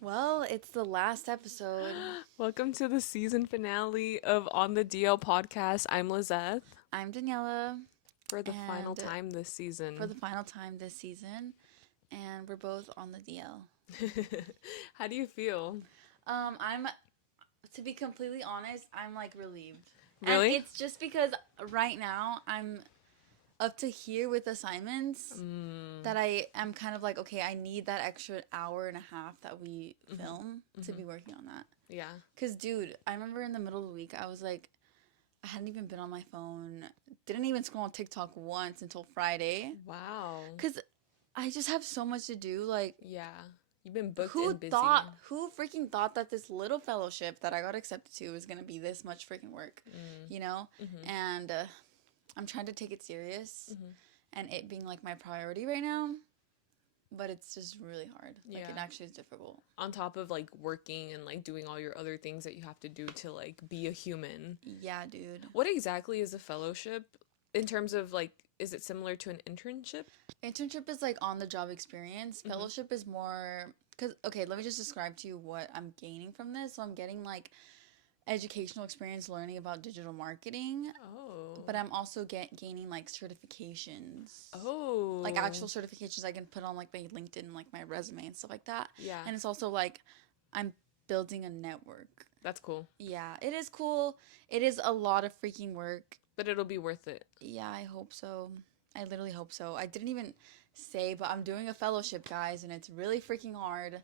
Well, it's the last episode. Welcome to the season finale of On the DL podcast. I'm Lizeth I'm Daniella, for the final and time this for the season. final time this season, and we're both on the DL. How do you feel? I'm to be completely honest, I'm like relieved, and Really? it's just because right now I'm up to here with assignments Mm, that I am kind of like, okay, I need that extra hour and a half that we hmm film to hmm be working on that. Yeah. Cause, dude, I remember in the middle of the week, I was like, I hadn't even been on my phone. Didn't even scroll on TikTok once until Friday. Wow. Cause I just have so much to do. Like, Yeah. You've been booked and busy. who freaking thought that this little fellowship that I got accepted to was gonna be this much freaking work, Mm, you know? hmm And I'm trying to take it serious, hmm and it being like my priority right now. But it's just really hard. Like, Yeah. it actually is difficult. On top of like working and like doing all your other things that you have to do to like be a human. Yeah, dude. What exactly is a fellowship in terms of like, is it similar to an internship? Internship is like on the job experience. Mm-hmm. Fellowship is more because okay, let me just describe to you what I'm gaining from this. So I'm getting like educational experience learning about digital marketing, Oh. but I'm also gaining like certifications. Like Oh. actual certifications I can put on like my LinkedIn, like my resume and stuff like that. Yeah. And it's also like I'm building a network. That's cool. Yeah, it is cool. It is a lot of freaking work. But it'll be worth it. Yeah, I hope so. I literally hope so. I didn't even say, but I'm doing a fellowship, guys, and it's really freaking hard.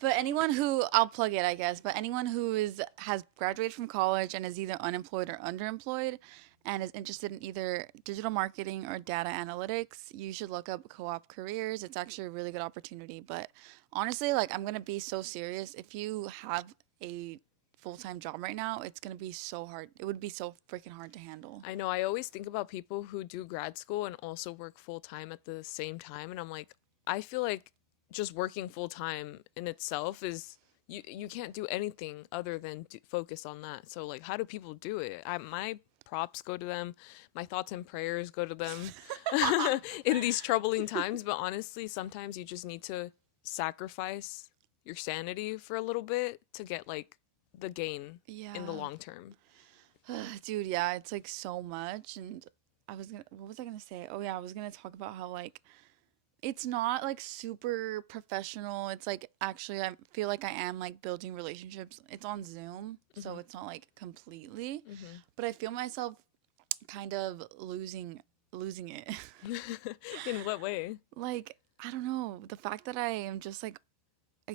But anyone who I'll plug it, I guess. But anyone who has graduated from college and is either unemployed or underemployed, and is interested in either digital marketing or data analytics, you should look up Co-op Careers. It's actually a really good opportunity. But honestly, like I'm gonna be so serious. If you have a full-time job right now, it's gonna be so hard. It would be so freaking hard to handle. I know I always think about people who do grad school and also work full time at the same time and I'm like I feel like just working full time in itself is you can't do anything other than focus on that. So like how do people do it? My props go to them. My thoughts and prayers go to them in these troubling times, but honestly sometimes you just need to sacrifice your sanity for a little bit to get like the gain in the Yeah. long term. Dude, yeah, it's like so much. And what was I gonna say? Oh, yeah, I was gonna talk about how, like, it's not like super professional. It's like actually, I feel like I am like building relationships. It's on Zoom, so Mhm. it's not like completely, Mhm. but I feel myself kind of losing it. In what way? Like, I don't know. The fact that I am just like, I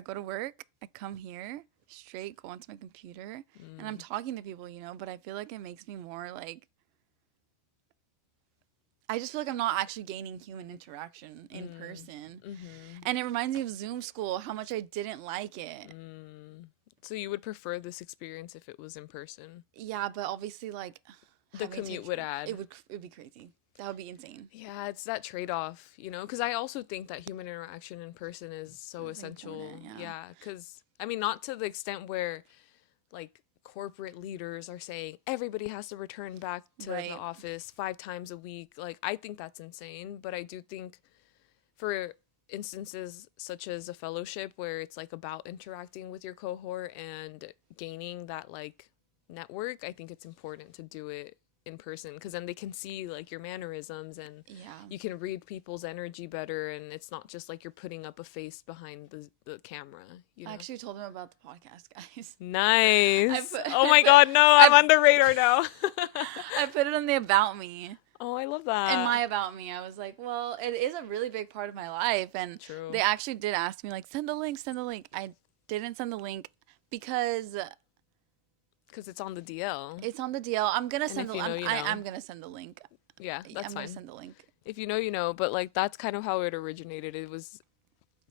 go to work, I come here, straight go onto my computer, and I'm Mm. talking to people, but I feel like it makes me more like I just feel like I'm not actually gaining human interaction in Mm. person. Mhm. And it reminds me of Zoom school, how much I didn't like it. Mm. So you would prefer this experience if it was in person? Yeah, but obviously like The having to commute take would add. it would be crazy. That would be insane. Yeah, it's that trade-off, because I also think that human interaction in person is so It's essential. important, yeah. Yeah, cuz I mean not to the extent where like corporate leaders are saying everybody has to return back to the Right. office 5 times a week. Like I think that's insane, but I do think for instances such as a fellowship where it's like about interacting with your cohort and gaining that like network, I think it's important to do it in person because then they can see like your mannerisms and Yeah. you can read people's energy better and it's not just like you're putting up a face behind the camera, you I know. actually told them about the podcast, guys. I Nice. put Oh my god, no, I'm I, on the radar now. I put it on the about me. Oh, I love In that. my about me, I was like, well, it is a really big part of my life, and True. they actually did ask me like, send the link, send the link. I didn't send the link because Because it's on the DL. it's on the deal. I'm gonna And send if the you know, you I'm know. gonna send the link. Yeah, that's I'm gonna fine. send the link. If you know, you know. But like that's kind of how it originated. It was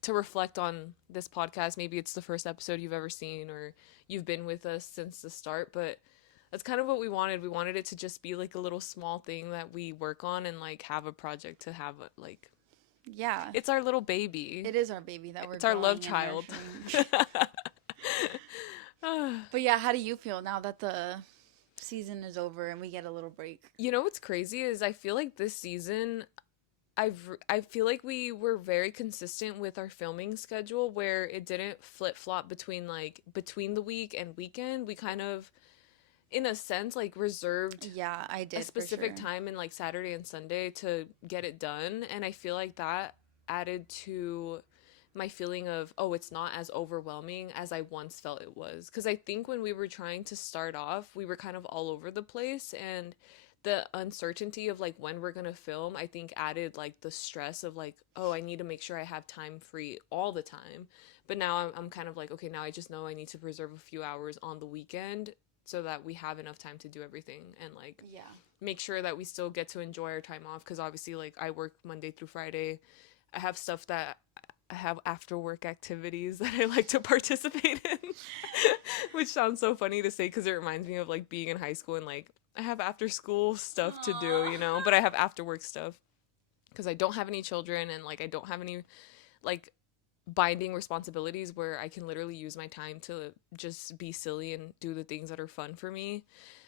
to reflect on this podcast. Maybe it's the first episode you've ever seen, or you've been with us since the start. But that's kind of what we wanted. We wanted it to just be like a little small thing that we work on and like have a project to have like. Yeah, It's our little baby. it is our baby that we're It's our love growing and child. nurturing. But yeah, how do you feel now that the season is over and we get a little break? You know what's crazy is I feel like this season I feel like we were very consistent with our filming schedule where it didn't flip-flop between like between the week and weekend. We kind of in a sense like reserved Yeah, I a did for specific sure. time in like Saturday and Sunday to get it done, and I feel like that added to my feeling of, oh, it's not as overwhelming as I once felt it was, because I think when we were trying to start off we were kind of all over the place, and the uncertainty of like when we're going to film I think added like the stress of like, oh, I need to make sure I have time free all the time. But now I'm kind of like, okay, now I just know I need to preserve a few hours on the weekend so that we have enough time to do everything, and like Yeah. make sure that we still get to enjoy our time off, because obviously like I work Monday through Friday. I have stuff that I have after work activities that I like to participate in, which sounds so funny to say because it reminds me of like being in high school and like I have after school stuff to do, Aw. you know, but I have after work stuff because I don't have any children and like I don't have any like binding responsibilities where I can literally use my time to just be silly and do the things that are fun for me.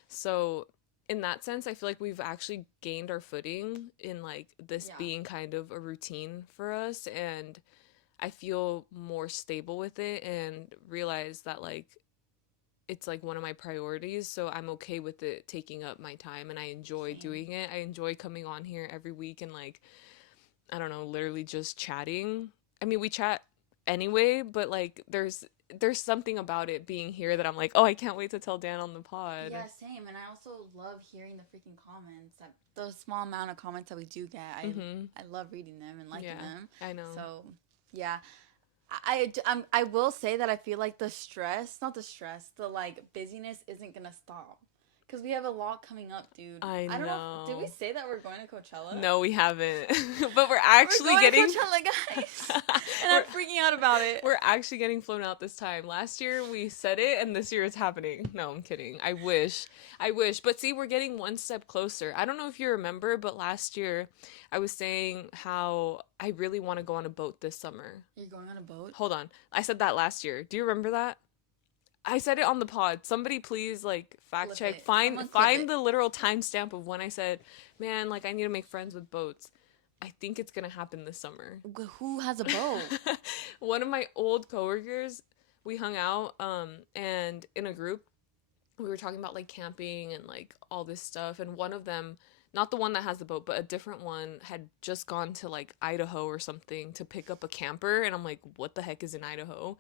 So in that sense, I feel like we've actually gained our footing in like this Yeah. being kind of a routine for us, and I feel more stable with it and realize that like it's like one of my priorities, so I'm okay with it taking up my time and I enjoy Same. doing it. I enjoy coming on here every week and like I don't know, literally just chatting. I mean, we chat anyway, but like there's something about it being here that I'm like, "Oh, I can't wait to tell Dan on the pod." Yeah, same. And I also love hearing the freaking comments. That the small amount of comments that we do get, Mhm. I love reading them and liking Yeah, them. I know. So yeah, I will say that I feel like the stress, not the stress, the like busyness isn't gonna stop. Cause we have a lot coming up, dude. I I don't know. Did we know. say that we're going to Coachella? No, we haven't. But we're We're actually going to getting Coachella, guys, and I'm we're freaking out about it. we're actually getting flown out this time. Last year we said it and this year it's happening. No, I'm kidding. I wish. I wish. But see, we're getting one step closer. I don't know if you remember, but last year I was saying how I really want to go on a boat this summer. You're going on a boat? Hold on. I said that last year. Do you remember that? I said it on the pod. Somebody please like fact Clip check. it. Someone clip Find it. the literal timestamp of when I said, "Man, like I need to make friends with boats." I think it's going to happen this summer. Who has a boat? One of my old coworkers, we hung out and in a group we were talking about like camping and like all this stuff, and one of them, not the one that has the boat, but a different one, had just gone to like Idaho or something to pick up a camper, and I'm like, what the heck is in Idaho?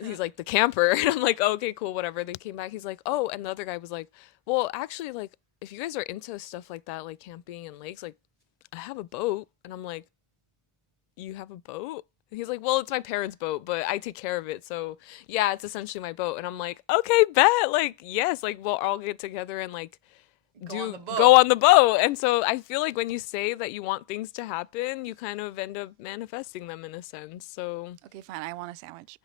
He's like, the camper. And I'm like, oh, okay, cool, whatever. They came back, he's like, oh, and the other guy was like, well, actually, like if you guys are into stuff like that, like camping and lakes, like I have a boat. And I'm like, you have a boat? And he's like, well, it's my parents' boat, but I take care of it, so yeah, it's essentially my boat. And I'm like, okay, bet, like yes, like we'll all get together and like Go on do the boat. go on the boat. And so I feel like when you say that you want things to happen, you kind of end up manifesting them in a sense. So Okay, fine. I want a sandwich.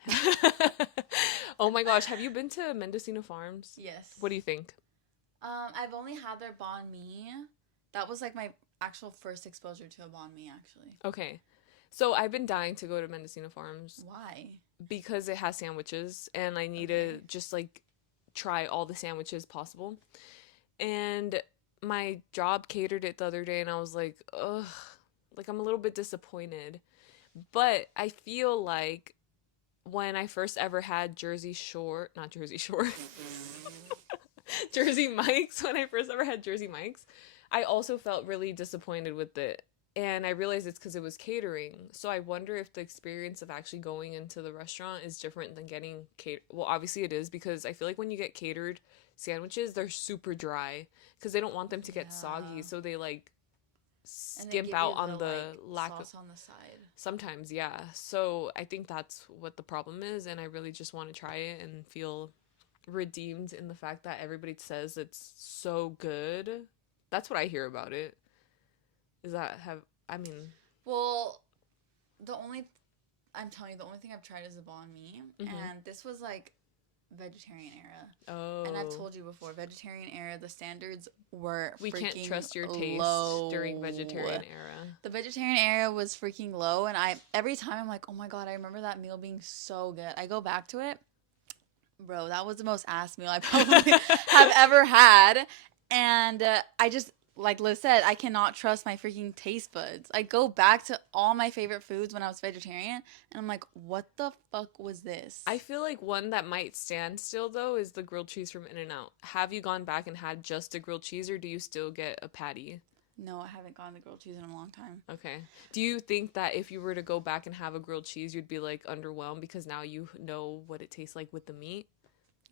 oh my gosh, have you been to Mendocino Farms? Yes. What do you think? I've only had their banh mi. That was like my actual first exposure to a banh mi, actually. Okay, so I've been dying to go to Mendocino Farms Why? because it has sandwiches and I need Okay. to just like try all the sandwiches possible. And my job catered it the other day and I was like, ugh, like I'm a little bit disappointed. But I feel like when I first ever had Jersey Shore, not Jersey Shore, Jersey Mike's, when I first ever had Jersey Mike's, I also felt really disappointed with it. And I realized it's because it was catering. So I wonder if the experience of actually going into the restaurant is different than getting catered. Well, obviously it is, because I feel like when you get catered sandwiches, they're super dry because they don't want them to get soggy. Yeah. So they like And they skimp give out you on the like lack of. sauce on the side. Sometimes, yeah. So I think that's what the problem is. And I really just want to try it and feel redeemed in the fact that everybody says it's so good. That's what I hear about it. Is that have I mean, Well, the only I'm telling you, the only thing I've tried is the banh mi, and this was like vegetarian era. oh, And I've told you before, vegetarian era, the standards were we can't freaking trust your taste low. during vegetarian era. The vegetarian era was freaking low, and I every time I'm like, oh my god, I remember that meal being so good. I go back to it, bro. That was the most ass meal I probably have ever had, and like Liz said, I cannot trust my freaking taste buds. I go back to all my favorite foods when I was vegetarian, and I'm like, what the fuck was I this? feel like one that might stand still though is the grilled cheese from In-N-Out. Have you gone back and had just a grilled cheese, or do you still get a patty? No, I haven't gotten the grilled cheese in a long time. Okay. Do you think that if you were to go back and have a grilled cheese, you'd be like underwhelmed because now you know what it tastes like with the meat?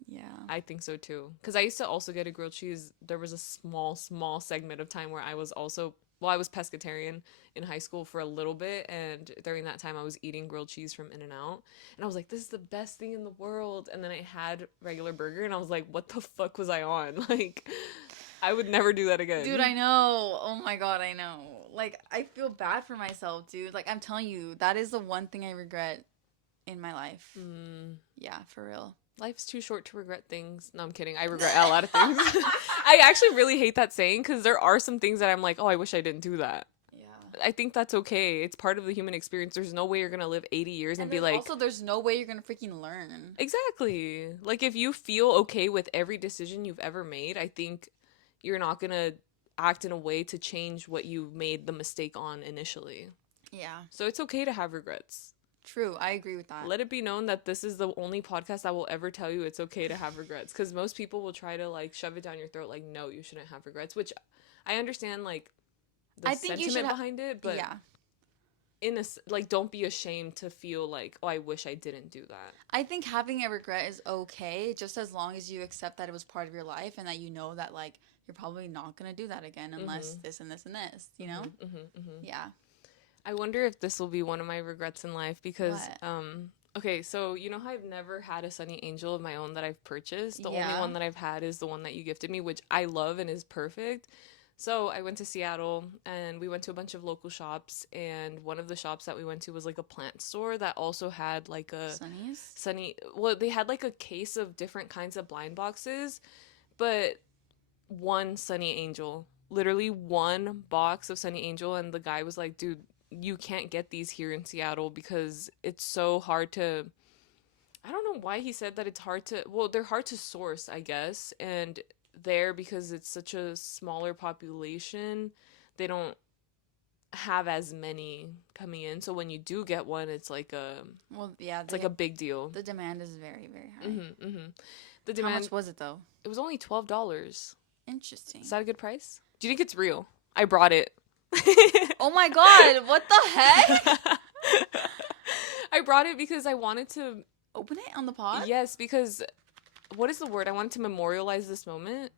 Yeah. I think so too. Because I used to also get a grilled cheese. There was a small segment of time where I was also, well, I was pescatarian in high school for a little bit. And during that time, I was eating grilled cheese from In N Out. And I was like, this is the best thing in the world. And then I had regular burger and I was like, what the fuck was I on? Like, I would never do that Dude, again. I know. Oh my god, I know. Like, I feel bad for myself, dude. Like, I'm telling you, that is the one thing I regret in my life. Mm, Yeah, for real. life's too short to regret things. No, I'm kidding. I regret a lot of things. I actually really hate that saying because there are some things that I'm like, oh, I wish I didn't do that. Yeah. I think that's okay. It's part of the human experience. There's no way you're gonna live 80 years and And be then like, also, there's no way you're gonna freaking learn. exactly. Like, if you feel okay with every decision you've ever made, I think you're not gonna act in a way to change what you made the mistake on initially. Yeah. So it's okay to have regrets. True. I agree with that. Let it be known that this is the only podcast that will ever tell you it's okay to have regrets, because most people will try to like shove it down your throat like, no, you shouldn't have regrets, which I understand like the I think you should sentiment behind it, but yeah. like, don't be ashamed to feel like, oh, I wish I didn't do that. I think having a regret is okay, just as long as you accept that it was part of your life and that you know that like you're probably not gonna do that again unless this and this and this. You know? Yeah. I wonder if this will be one of my regrets in life because What? okay, so you know how I've never had a Sunny Angel of my own that I've purchased? The only Yeah. one that I've had is the one that you gifted me, which I love and is perfect. So I went to Seattle and we went to a bunch of local shops, and one of the shops that we went to was like a plant store that also had like a Sunnies? sunny, well, they had like a case of different kinds of blind boxes, but one Sunny Angel, literally one box of Sunny Angel, and the guy was like, dude, you can't get these here in Seattle because it's so hard to, I don't know why he said that it's hard to, well, they're hard to source, I guess. And there, because it's such a smaller population, they don't have as many coming in. So when you do get one, it's like a, Well, yeah, it's like a big deal. the demand is very, very high. The How demand, much was it though? it was only $12. Interesting. Is that a good price? Do you think it's real? I brought it. Oh my god, what the heck? I brought it because I wanted to. Open it on the pod? Yes, because what is the word? I wanted to memorialize this moment.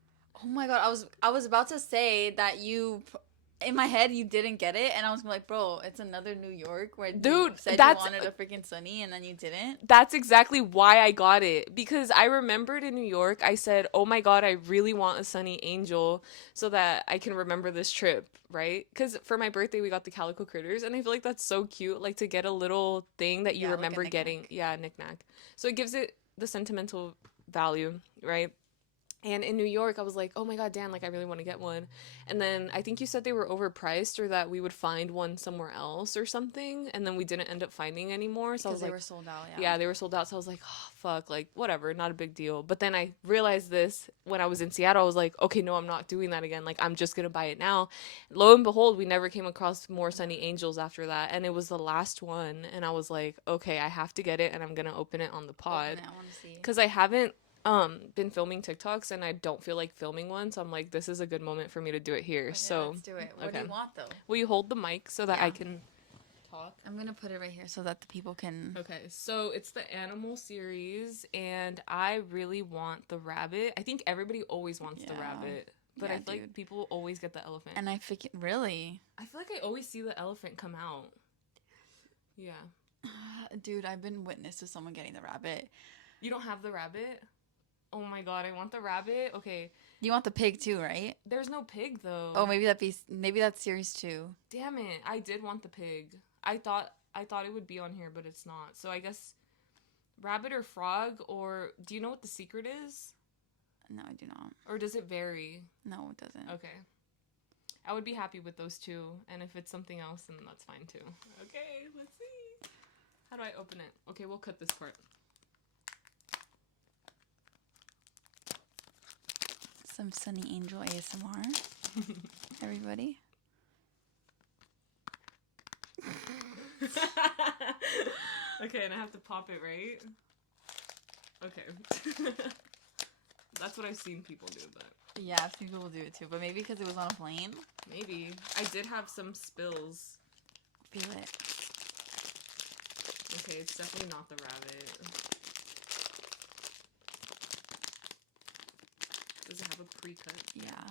Oh my god, I was about to say that in my head you didn't get it, and I was like, bro, it's another New York where Dude, you said that's you wanted a freaking Sunny and then you didn't. that's exactly why I got it, because I remembered in New York I said, "Oh my god, I really want a Sunny Angel so that I can remember this trip." Right? Because for my birthday we got the calico critters, and I feel like that's so cute, like to get a little thing that you Yeah, like a remember knick-knack. getting. Yeah, knickknack. So it gives it the sentimental value, right? And in New York, I was like, oh my God, Dan, like, I really want to get one. And then I think you said they were overpriced, or that we would find one somewhere else or something. And then we didn't end up finding anymore. So I Because was they like, were sold out, yeah, they were sold out. So I was like, oh, fuck, like, whatever, not a big deal. But then I realized this when I was in Seattle. I was like, okay, no, I'm not doing that again. Like, I'm just going to buy it now. Lo and behold, we never came across more Sunny Angels after that. And it was the last one. And I was like, okay, I have to get it, and I'm going to open it on the pod. Open it, I want to see. Because I haven't been filming TikToks and I don't feel like filming one, so I'm like, this is a good moment for me to do it here. Okay, So let's do it. What do okay. you want though? Will you hold the mic so that I Yeah. can talk? I'm gonna put it right here so that the people can. Okay, so it's the animal series, and I really want the rabbit. I think everybody always wants the Yeah. rabbit, but Yeah, I feel like dude. people always get the elephant. And I think really, I feel like I always see the elephant come out. Yeah. dude, I've been witness to someone getting the rabbit. You don't have the rabbit? Oh my god, I want the rabbit. Okay, You want the pig too, right? there's no pig though. Oh, maybe that's series 2. Damn it! I did want the pig. I thought it would be on here, but it's not. So I guess rabbit or frog, or do you know what the secret is? No, I do not. Or does it vary? No, it doesn't. Okay. I would be happy with those two, and if it's something else, then that's fine too. Okay, let's see. How do I open it? Okay, we'll cut this part. Some Sunny Angel ASMR. Everybody. Okay, and I have to pop it, right? Okay. That's what I've seen people do, but Yeah, I've seen people do it too, but maybe because it was on a plane. maybe. I did have some spills. Feel it. Okay, it's definitely not the rabbit. Does it have a pre-cut? Yeah.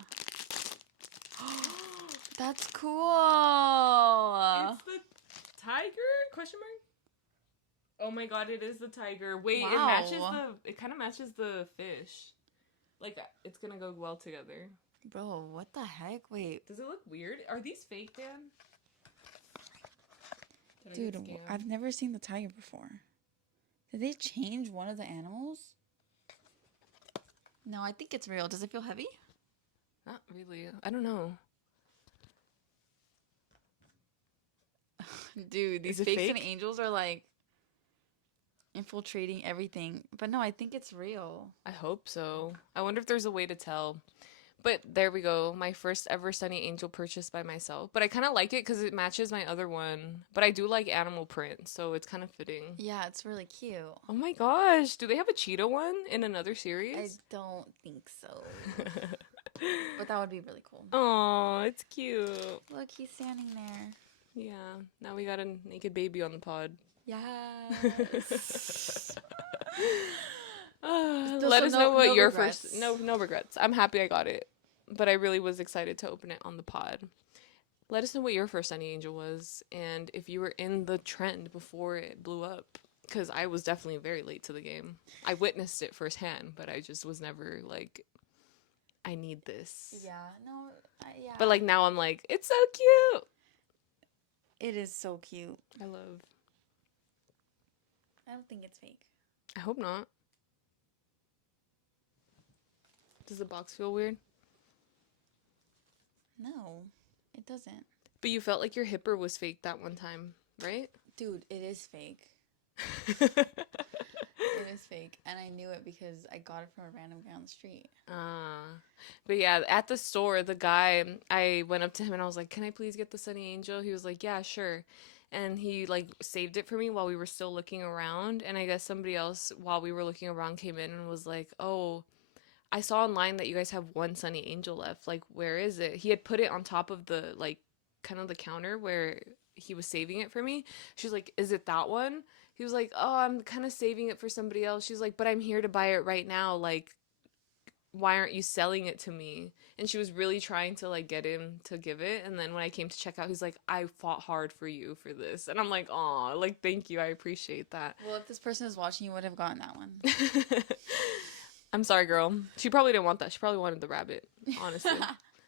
That's cool. It's the tiger? Question mark? Oh my god, it is the tiger. Wait, Wow. it kind of matches the fish. Like, it's gonna go well together. Bro, what the heck? Wait. Does it look weird? Are these fake, Dan? Did I Dude, get scammed? I've never seen the tiger before. Did they change one of the animals? No, I think it's real. Does it feel heavy? Not really. I don't know. Dude, these Is it fakes and fake? angels are like infiltrating everything. But no, I think it's real. I hope so. I wonder if there's a way to tell. But there we go. My first ever Sunny Angel purchased by myself. But I kind of like it because it matches my other one. But I do like animal print, so it's kind of fitting. Yeah, it's really cute. Oh my gosh. Do they have a cheetah one in another I series? don't think so. But that would be really cool. Oh, it's cute. Look, he's standing there. Yeah. Now we got a naked baby on the pod. Yes. Let us know what no your regrets. first. No regrets. I'm happy I got it, but I really was excited to open it on the pod. Let us know what your first Sunny Angel was, and if you were in the trend before it blew up. Because I was definitely very late to the game. I witnessed it firsthand, but I just was never like, I need this. Yeah, no, yeah. But like now I'm like, it's so cute. It is so cute. I love. I don't think it's fake. I hope not. Does the box feel weird? No, it doesn't. But you felt like your hipper was fake that one time, right? Dude, it is fake. It is fake. And I knew it because I got it from a random guy on the street. But yeah, at the store, the guy, I went up to him and I was like, "Can I please get the Sunny Angel?" He was like, "Yeah, sure." And he like saved it for me while we were still looking around. And I guess somebody else, while we were looking around, came in and was like, "Oh, I saw online that you guys have one Sunny Angel left. Like, where is it?" He had put it on top of the, like, kind of the counter where he was saving it for me. She's like, "Is it that one?" He was like, "Oh, I'm kind of saving it for somebody else." She's like, "But I'm here to buy it right now. Like, why aren't you selling it to me?" And she was really trying to like get him to give it. And then when I came to check out, he's like, "I fought hard for you for this." And I'm like, "Aw, like, thank you. I appreciate that." Well, if this person is watching, you would have gotten that one. I'm sorry, girl. She probably didn't want that. She probably wanted the rabbit, honestly.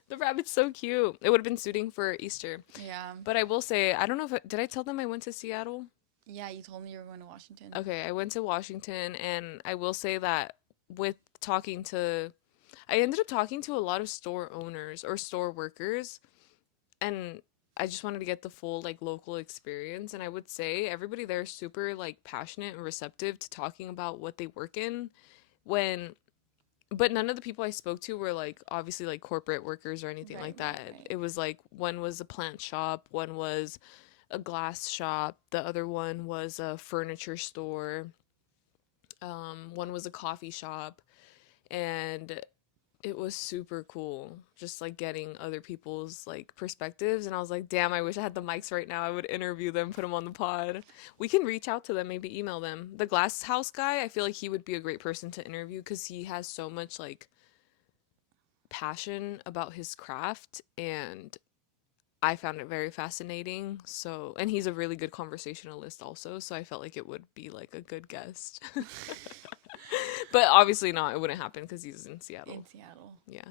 The rabbit's so cute. It would have been suiting for Easter. Yeah. But I will say, I don't know if did I tell them I went to Seattle? Yeah, you told me you were going to Washington. Okay, I went to Washington, and I will say that with talking to, I ended up talking to a lot of store owners or store workers, and I just wanted to get the full like local experience. And I would say everybody there is super like passionate and receptive to talking about what they work in. When but none of the people I spoke to were like obviously like corporate workers or anything Right, like that. right. It was like one was a plant shop, one was a glass shop, the other one was a furniture store, one was a coffee shop, and it was super cool just like getting other people's like perspectives. And I was like, damn, I wish I had the mics right now. I would interview them, put them on the pod. We can reach out to them, maybe email them. The glass house guy, I feel like he would be a great person to interview because he has so much like passion about his craft, and I found it very fascinating. So, and he's a really good conversationalist also, so I felt like it would be like a good guest. But obviously not. It wouldn't happen because he's in Seattle. In Seattle. Yeah.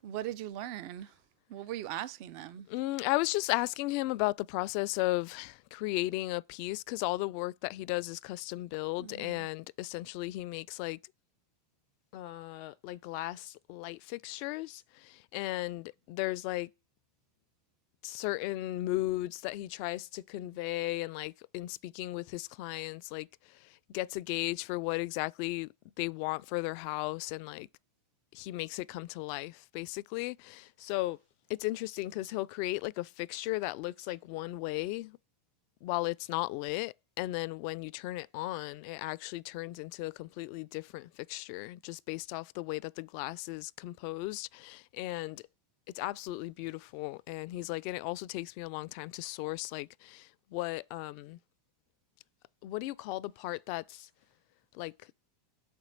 What did you learn? What were you asking them? I was just asking him about the process of creating a piece because all the work that he does is custom build, and essentially he makes like glass light fixtures, and there's like certain moods that he tries to convey, and like in speaking with his clients like gets a gauge for what exactly they want for their house, and like he makes it come to life basically. So it's interesting because he'll create like a fixture that looks like one way while it's not lit. And then when you turn it on, it actually turns into a completely different fixture just based off the way that the glass is composed. And it's absolutely beautiful. And he's like, and it also takes me a long time to source like what what do you call the part that's like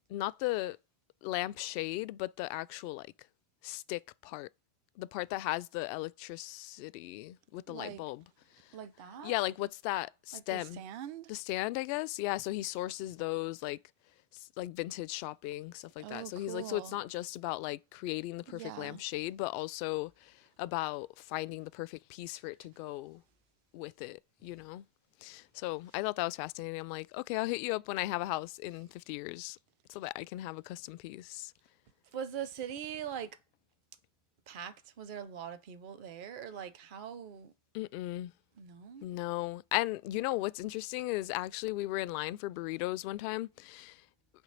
not the lamp shade, but the actual like stick part, the part that has the electricity with the light Like bulb. like that? Yeah, like what's that Like the stem? stand? The stand, I guess. Yeah, so he sources those like like vintage shopping stuff like that. Oh, So he's like, so it's cool. not just about like creating the perfect Yeah. lampshade, but also about finding the perfect piece for it to go with it, you know? So I thought that was fascinating. I'm like, okay, I'll hit you up when I have a house in 50 years so that I can have a custom piece. Was the city like packed? Was there a lot of people there? Or like how? Mm-mm. No? No. And you know what's interesting is actually we were in line for burritos one time.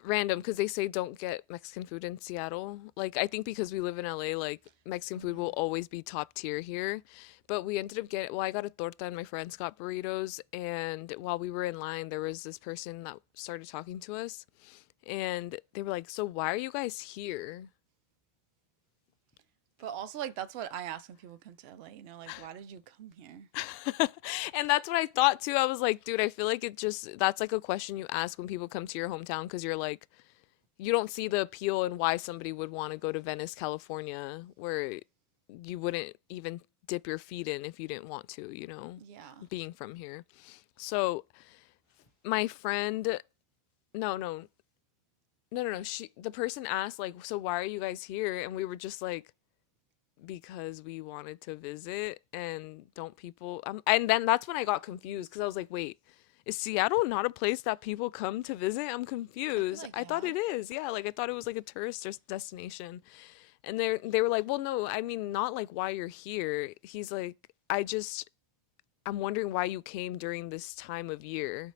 Random, because they say don't get Mexican food in Seattle. Like, I think because we live in LA, like, Mexican food will always be top tier here. But we ended up getting, well, I got a torta and my friends got burritos. And while we were in line, there was this person that started talking to us. And they were like, so why are you guys here? But also like that's what I ask when people come to LA, you know, like why did you come here? And that's what I thought too. I was like, dude, I feel like it just, that's like a question you ask when people come to your hometown because you're like, you don't see the appeal and why somebody would want to go to Venice, California, where you wouldn't even dip your feet in if you didn't want to, you know, Yeah. being from here. So my friend, no, no, no, she, the person asked like, so why are you guys here? And we were just like, because we wanted to visit and don't people, and then that's when I got confused because I was like, wait, is Seattle not a place that people come to visit? I'm I feel confused. like I thought yeah. it is. Yeah, like I thought it was like a tourist destination. And they were like, "Well, no, I mean not like why you're here." He's like, I'm wondering why you came during this time of year."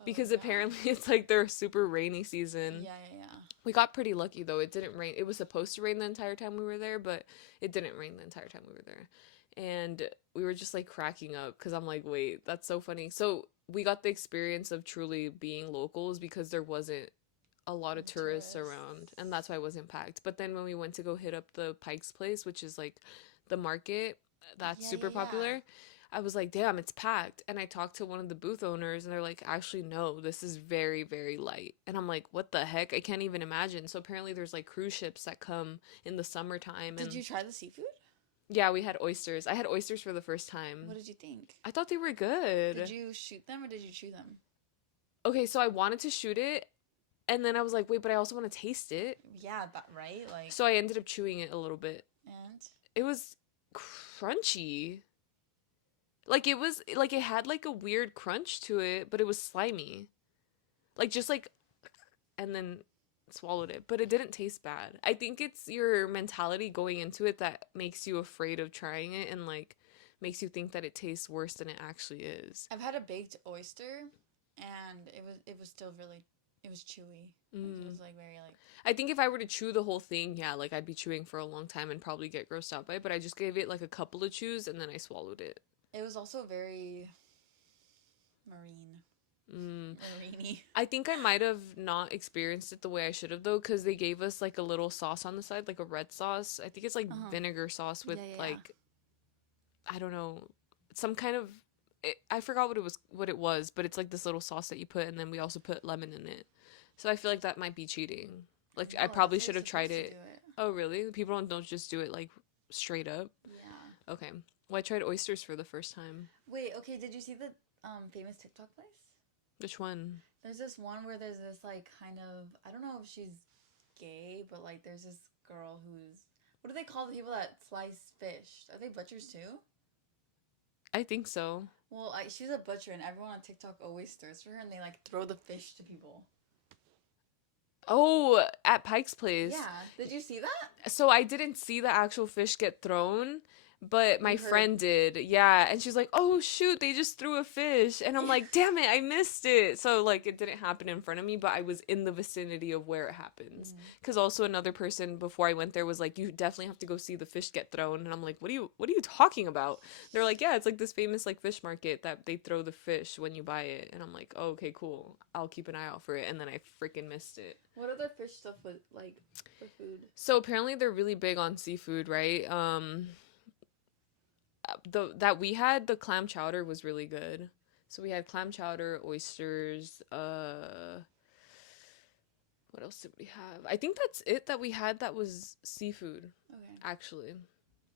Oh Because yeah. apparently it's like their super rainy season. Yeah, yeah, yeah. We got pretty lucky though. It didn't rain. It was supposed to rain the entire time we were there, but it didn't rain the entire time we were there. And we were just like cracking up because I'm like, wait, that's so funny. So we got the experience of truly being locals because there wasn't a lot of Like tourists tourists. around, and that's why it wasn't packed. But then when we went to go hit up the Pike's Place, which is like the market that's Yeah, super yeah, yeah. popular, I was like, damn, it's packed. And I talked to one of the booth owners, and they're like, actually, no, this is very, very light. And I'm like, what the heck? I can't even imagine. So apparently, there's like cruise ships that come in the summertime. Did And you try the seafood? yeah, we had oysters. I had oysters for the first What time. did you think? I thought they were Did good. you shoot them or did you chew them? Okay, so I wanted to shoot it, and then I was like, wait, but I also want to taste it. Yeah, that right? Like So I ended up chewing it a little bit. and It was crunchy. Like it was like it had like a weird crunch to it, but it was slimy. Like just like and then swallowed it, but it didn't taste bad. I think it's your mentality going into it that makes you afraid of trying it and like makes you think that it tastes worse than it actually is. I've had a baked oyster and it was still really it was chewy. Like it Mm. was like very like I think if I were to chew the whole thing, yeah, like I'd be chewing for a long time and probably get grossed out by it, but I just gave it like a couple of chews and then I swallowed it. it was also very marine. Mm. Marini. I think I might have not experienced it the way I should have though, because they gave us like a little sauce on the side, like a red sauce. I think it's like Uh-huh. vinegar sauce with Yeah, yeah, yeah. like I don't know, some kind of I forgot what it was, but it's like this little sauce that you put, and then we also put lemon in it. So I feel like that might be cheating. Like I No, that's probably how you're should have tried supposed to do it. it. Oh really? People don't just do it like straight up. Yeah. Okay. Well, I tried oysters for the first time. Wait, okay, did you see the famous TikTok place? Which one? There's this one where there's this like kind of I don't know if she's gay, but like there's this girl who's what do they call the people that slice fish? Are they butchers too? I think so. Well, she's a butcher, and everyone on TikTok always stirs for her, and they like throw the fish to people. Oh, at Pike's Place. Yeah, did you see that? So I didn't see the actual fish get thrown, but my You heard. friend did. Yeah, and she's like, "Oh shoot, they just threw a fish." And I'm like, "Damn it, I missed it." So like it didn't happen in front of me, but I was in the vicinity of where it happens. Mm. Cuz also another person before I went there was like, "You definitely have to go see the fish get thrown." And I'm like, "What are you talking about?" They're like, "Yeah, it's like this famous like fish market that they throw the fish when you buy it." And I'm like, oh, "Okay, cool. I'll keep an eye out for it." And then I freaking missed it. What other fish stuff with like for food? So apparently they're really big on seafood, right? The that we had the clam chowder was really good. So we had clam chowder, oysters, what else did we have? I think that's it that we had that was seafood, Okay. actually.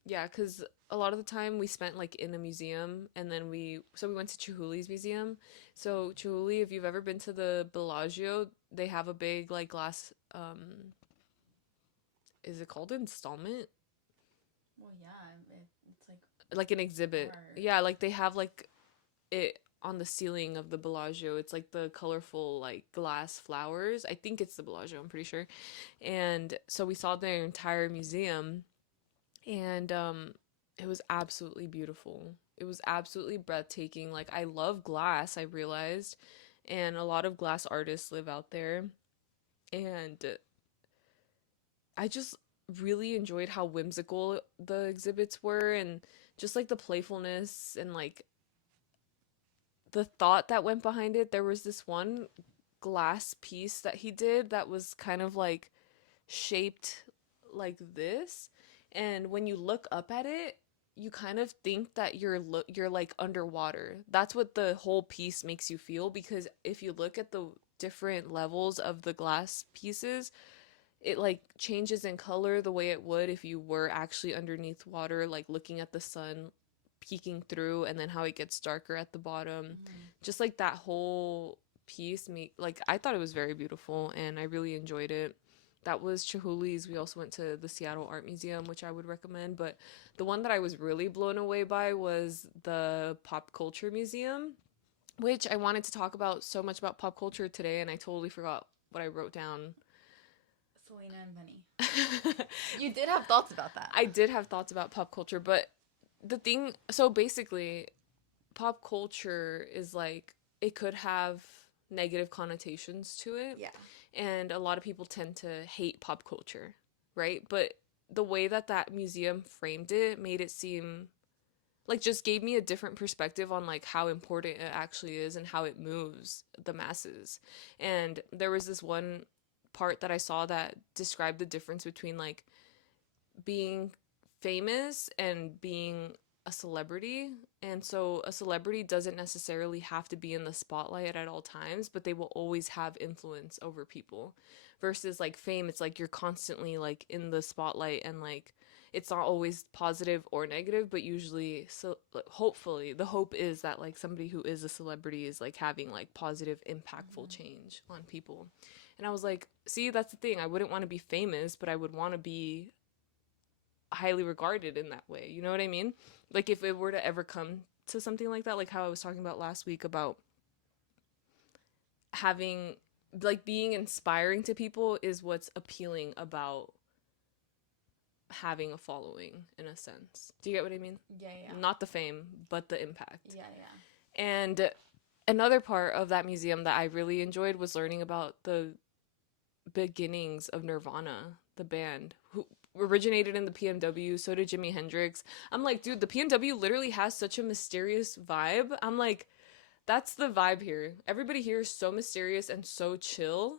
Yeah, cuz a lot of the time we spent like in a museum and then we went to Chihuli's museum. So Chihuly, if you've ever been to the Bellagio, they have a big like glass is it called installment? Well, yeah, it's Like an exhibit. art. Yeah, like they have like it on the ceiling of the Bellagio. It's like the colorful like glass flowers. I think it's the Bellagio, I'm pretty sure. And so we saw their entire museum and it was absolutely beautiful. It was absolutely breathtaking. Like I love glass, I realized, and a lot of glass artists live out there. And I just really enjoyed how whimsical the exhibits were and just like the playfulness and like the thought that went behind it. There was this one glass piece that he did that was kind of like shaped like this, and when you look up at it, you kind of think that you're like underwater. That's what the whole piece makes you feel, because if you look at the different levels of the glass pieces, it like changes in color the way it would if you were actually underneath water, like looking at the sun peeking through, and then how it gets darker at the bottom. Mm. Just like that whole piece, me like I thought it was very beautiful and I really enjoyed it. That was Chihuli's. We also went to the Seattle Art Museum, which I would recommend, but the one that I was really blown away by was the Pop Culture Museum, which I wanted to talk about so much about pop culture today and I totally forgot what I wrote down. Selena and Penny. You did have thoughts about that. I did have thoughts about pop culture, but the thing, so basically, pop culture is like, it could have negative connotations to it. Yeah. And a lot of people tend to hate pop culture, right? But the way that that museum framed it made it seem like, just gave me a different perspective on like how important it actually is and how it moves the masses. And there was this one part that I saw that described the difference between like being famous and being a celebrity. And so a celebrity doesn't necessarily have to be in the spotlight at all times, but they will always have influence over people. Versus like fame, it's like you're constantly like in the spotlight, and like it's not always positive or negative, but usually, so like, hopefully the hope is that like somebody who is a celebrity is like having like positive impactful Mm-hmm. change on people. And I was like, see, that's the thing. I wouldn't want to be famous, but I would want to be highly regarded in that way. You know what I mean? Like if it were to ever come to something like that, like how I was talking about last week about having like being inspiring to people is what's appealing about having a following, in a sense. Do you get what I mean? Yeah, yeah. Not the fame, but the impact. Yeah, yeah. And another part of that museum that I really enjoyed was learning about the beginnings of Nirvana, the band, who originated in the PMW. So did Jimi Hendrix. I'm like, dude, the PMW literally has such a mysterious vibe. I'm like, that's the vibe here. Everybody here is so mysterious and so chill.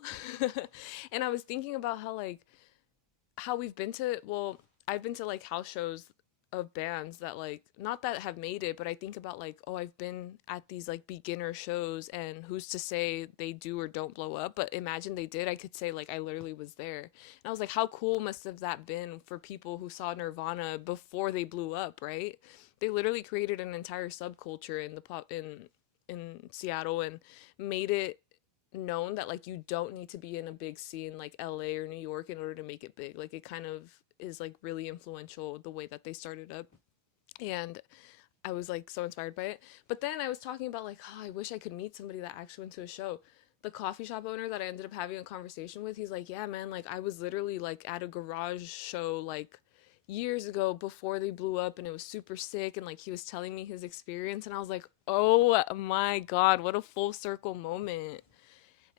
And I was thinking about how like how we've been to, well, I've been to like house shows of bands that like, not that have made it, but I think about like, oh, I've been at these like beginner shows, and who's to say they do or don't blow up, but imagine they did. I could say like I literally was there. And I was like, how cool must have that been for people who saw Nirvana before they blew up, right? They literally created an entire subculture in the pop in Seattle and made it known that like you don't need to be in a big scene like LA or New York in order to make it big. Like it kind of is like really influential the way that they started up. And I was like so inspired by it. But then I was talking about like, oh, I wish I could meet somebody that actually went to a show. The coffee shop owner that I ended up having a conversation with, he's like, yeah, man, like I was literally like at a garage show like years ago before they blew up, and it was super sick, and like he was telling me his experience, and I was like, oh my god, what a full circle moment.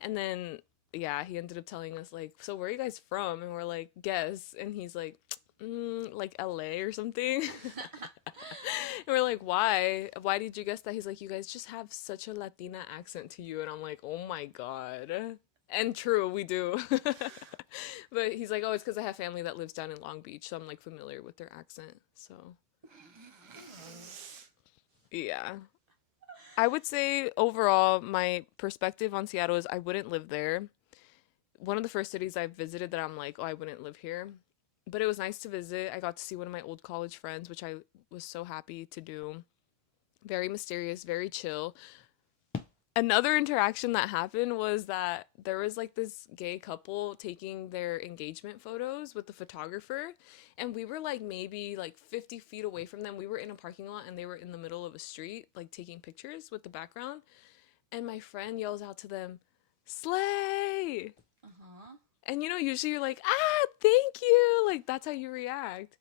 And then yeah, he ended up telling us like, so where are you guys from? And we're like, guess. And he's like LA or something. And we're like, why did you guess that? He's like, you guys just have such a Latina accent to you. And I'm like, oh my god. And true, we do. But he's like, oh, it's because I have family that lives down in Long Beach, so I'm like familiar with their accent. So yeah, I would say overall my perspective on Seattle is I wouldn't live there. One of the first cities I visited that I'm like, oh, I wouldn't live here. But it was nice to visit. I got to see one of my old college friends, which I was so happy to do. Very mysterious, very chill. Another interaction that happened was that there was like this gay couple taking their engagement photos with the photographer, and we were like maybe like 50 feet away from them. We were in a parking lot and they were in the middle of a street like taking pictures with the background, and my friend yells out to them, "Slay!" Uh-huh. And usually you're like, "Ah, thank you." Like that's how you react.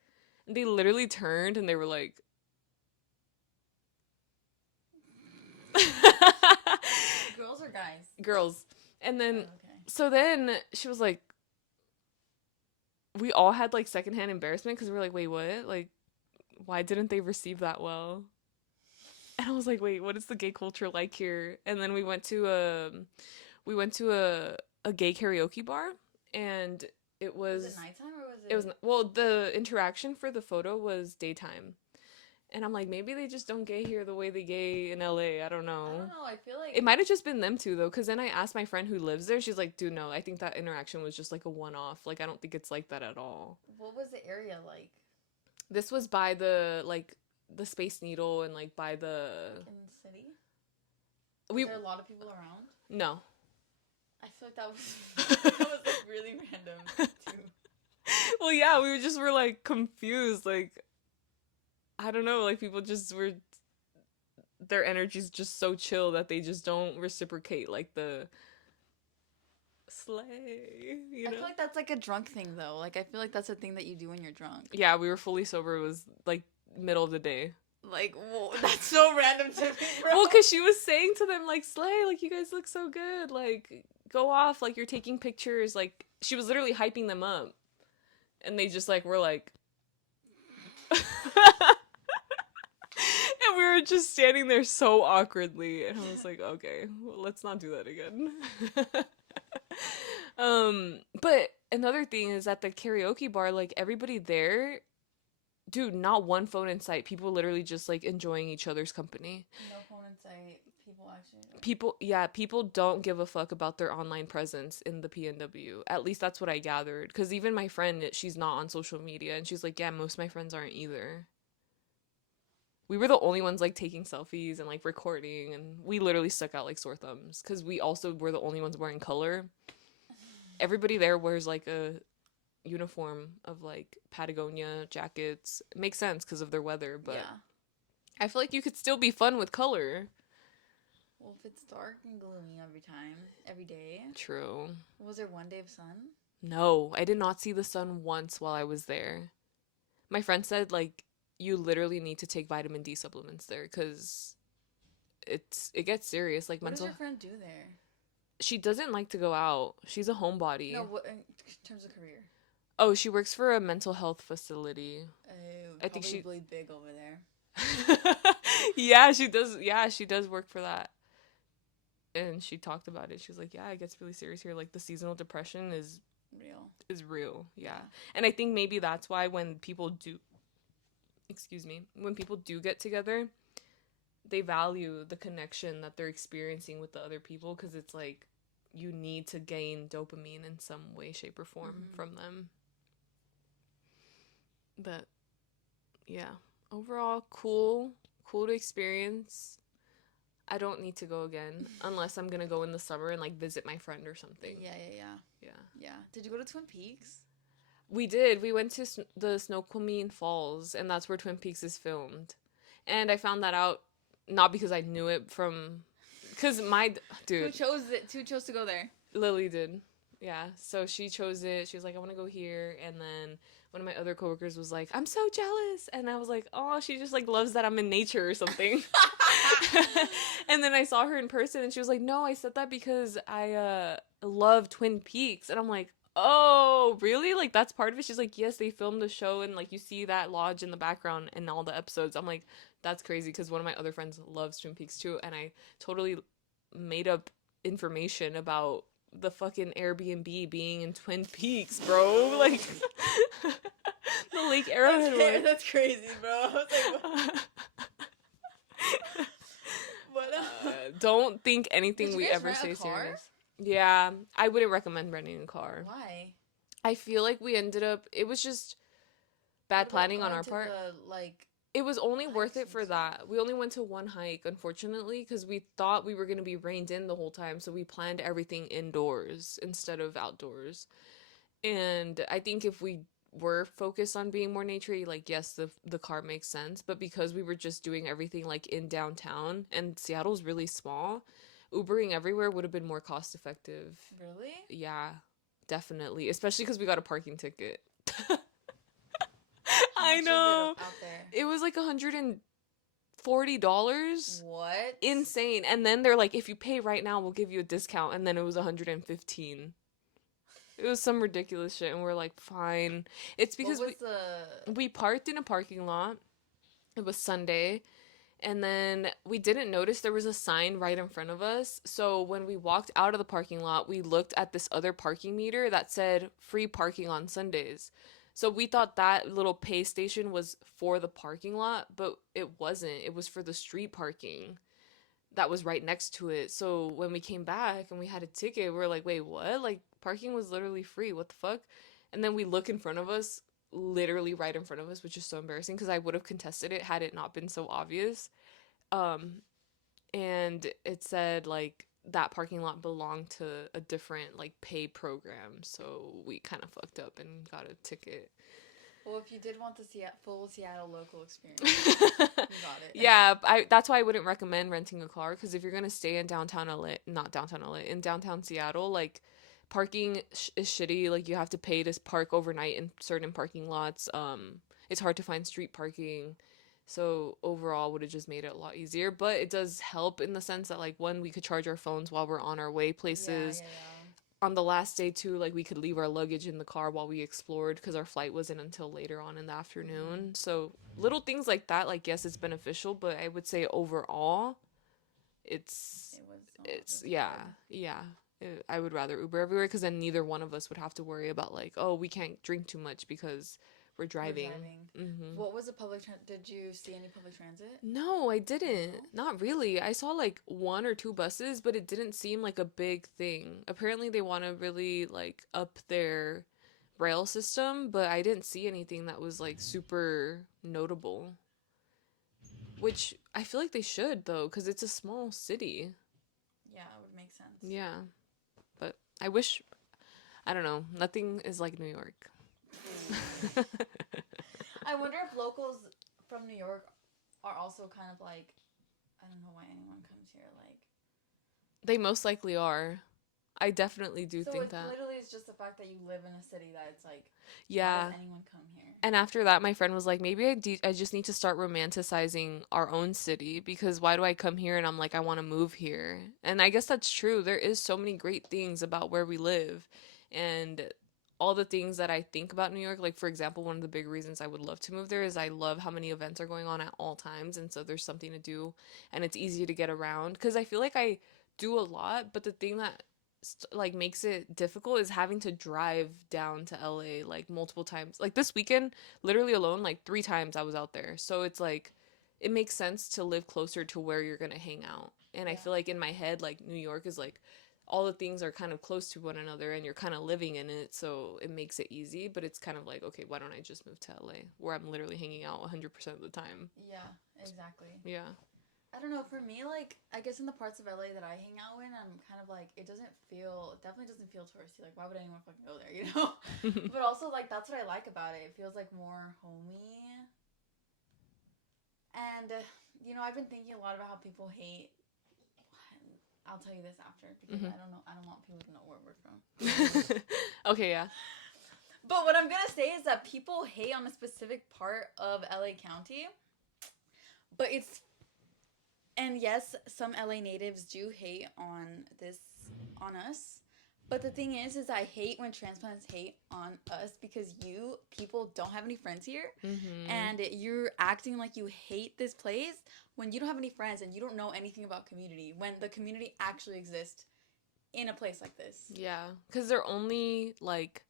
And they literally turned and they were like Girls or guys? girls. And Oh, then okay. so then she was like, we all had like secondhand embarrassment because we were like, wait, what? Like, why didn't they receive that well? And I was like, wait, what is the gay culture like here? And then we went to a gay karaoke bar, and it Was it was nighttime or was it was it? well, the interaction for the photo was daytime. And I'm like, maybe they just don't gay here the way they gay in LA. I don't I know. don't know. I feel like. It might have just been them two though, because then I asked my friend who lives there. She's like, dude, no, I think that interaction was just like a one off. Like, I don't think it's like that at all. What was the area like? This was by the Space Needle and like by the Like in the city? Was we there a lot of people around? no. I feel like that was that was like really random too. Well, yeah, we just were like confused. Like, I don't know. Like people just were their energy's just so chill that they just don't reciprocate like the slay. I feel like that's like a drunk thing though. Like I feel like that's a thing that you do when you're drunk. Yeah, we were fully sober. It was like middle of the day. Like, whoa, that's so random to me, bro. Well, because she was saying to them, like, Slay, like, you guys look so good. Like, go off. Like, you're taking pictures. Like, she was literally hyping them up. And they just, like, were like. And we were just standing there so awkwardly. And I was like, okay, well, let's not do that again. But another thing is at the karaoke bar, like, everybody there, dude, not one phone in sight. People literally just like enjoying each other's company. No phone in sight. People actually. People don't give a fuck about their online presence in the PNW. At least that's what I gathered. Because even my friend, she's not on social media, and she's like, yeah, most of my friends aren't either. We were the only ones like taking selfies and like recording, and we literally stuck out like sore thumbs because we also were the only ones wearing color. Everybody there wears like a uniform of like Patagonia jackets. It makes sense because of their weather, but Yeah. I feel like you could still be fun with color. Well, if it's dark and gloomy every time, every day. True. Was there one day of sun? No, I did not see the sun once while I was there. My friend said like you literally need to take vitamin D supplements there because it gets serious. Like What does mental. your friend do there? She doesn't like to go out. She's a homebody. No, what in terms of career? Oh, she works for a mental health facility. Oh, I think probably she. really big over there. Yeah, she does. Yeah, she does work for that. And she talked about it. She was like, "Yeah, it gets really serious here. Like the seasonal depression Real. is real. Yeah." Yeah. And I think maybe that's why when people do, excuse me, when people do get together, they value the connection that they're experiencing with the other people because it's like you need to gain dopamine in some way, shape, or form from them. But yeah, overall, cool to experience. I don't need to go again unless I'm gonna go in the summer and like visit my friend or something. Yeah. Yeah. Yeah. Did you go to Twin Peaks? We did. We went to the Snoqualmie Falls, and that's where Twin Peaks is filmed. And I found that out not because I knew it from, because my Who dude chose it? Who chose to go there? Lily did. Yeah, so she chose it. She was like, I want to go here. And then one of my other coworkers was like, I'm so jealous. And I was like, oh, she just like loves that I'm in nature or something. And then I saw her in person and she was like, no, I said that because I love Twin Peaks. And I'm like, oh, really? Like that's part of it? She's like, yes, they filmed the show and like you see that lodge in the background in all the episodes. I'm like, that's crazy because one of my other friends loves Twin Peaks too. And I totally made up information about the fucking Airbnb being in Twin Peaks, bro. Like the Lake Arrowhead one. That's crazy, bro. I was like, what? Don't think Did anything you we guys ever rent a say car? serious. Yeah, I wouldn't recommend renting a car. Why? I feel like we ended up, it was just What bad about planning on going our to part. the like It was only worth hikes it and for stuff? that. We only went to one hike, unfortunately, because we thought we were going to be reined in the whole time. So we planned everything indoors instead of outdoors. And I think if we were focused on being more naturey, like yes, the car makes sense. But because we were just doing everything like in downtown and Seattle's really small, Ubering everywhere would have been more cost effective. Really? Yeah, definitely. Especially because we got a parking ticket. How I much is it know. out there? It was like $140. What? Insane. And then they're like, if you pay right now, we'll give you a discount. And then it was 115. It was some ridiculous shit. And we're like, fine. It's What because was the? we parked in a parking lot. It was Sunday. And then we didn't notice there was a sign right in front of us. So when we walked out of the parking lot, we looked at this other parking meter that said free parking on Sundays. So we thought that little pay station was for the parking lot, but it wasn't. It was for the street parking that was right next to it. So when we came back and we had a ticket, we were like, wait, what? Like, parking was literally free. What the fuck? And then we look in front of us, literally right in front of us, which is so embarrassing because I would have contested it had it not been so obvious. Um, and it said, like, that parking lot belonged to a different, like, pay program. So we kind of fucked up and got a ticket. Well, if you did want the full Seattle local experience, you got it. Yeah, that's why I wouldn't recommend renting a car because if you're gonna stay in downtown LA, not downtown LA, in downtown Seattle, like parking is shitty. Like you have to pay to park overnight in certain parking lots. It's hard to find street parking. So overall, would have just made it a lot easier. But it does help in the sense that like one, we could charge our phones while we're on our way Yeah, places. yeah, yeah. On the last day too, like we could leave our luggage in the car while we explored because our flight wasn't until later on in the Mm-hmm. afternoon. So little things like that, like yes, it's beneficial, but I would say overall, it's It was not it's as yeah, good. yeah. I would rather Uber everywhere because then neither one of us would have to worry about like, oh, we can't drink too much because we're We're driving. driving. Mm-hmm. What was the Did you see any public transit? No, I didn't. No. Not really. I saw like one or two buses, but it didn't seem like a big thing. Apparently they want to really like up their rail system, but I didn't see anything that was like super notable. Which I feel like they should though, because it's a small city. Yeah, it would make sense. Yeah. But I wish, I don't know, nothing is like New York. I wonder if locals from New York are also kind of like, I don't know why anyone comes here. Like, They most likely are. I definitely do so think it that. literally is just the fact that you live in a city that it's like, why Yeah. does anyone come here? And after that, my friend was like, maybe I just need to start romanticizing our own city because why do I come here and I'm like, I want to move here? And I guess that's true. There is so many great things about where we live. And all the things that I think about New York, like for example, one of the big reasons I would love to move there is I love how many events are going on at all times. And so there's something to do and it's easy to get around because I feel like I do a lot, but the thing that like makes it difficult is having to drive down to LA like multiple times. Like this weekend, literally alone, like 3 times I was out there. So it's like it makes sense to live closer to where you're gonna hang out. And I Yeah. feel like in my head, like New York is like all the things are kind of close to one another and you're kind of living in it, so it makes it easy. But it's kind of like, okay, why don't I just move to LA where I'm literally hanging out 100% of the time? Yeah, exactly. Yeah. I don't know. For me, like, I guess in the parts of LA that I hang out in, I'm kind of like, it definitely doesn't feel touristy. Like, why would anyone fucking go there, you know? But also, like, that's what I like about it. It feels like more homey. And, I've been thinking a lot about how people hate. I'll tell you this after because Hmm. I don't know. I don't want people to know where we're from. Okay, yeah. But what I'm gonna say is that people hate on a specific part of LA County, but it's and yes, some LA natives do hate on us. But the thing is I hate when transplants hate on us because you people don't have any friends here, Mm-hmm. and you're acting like you hate this place when you don't have any friends and you don't know anything about community. When the community actually exists in a place like this. Yeah, because their only like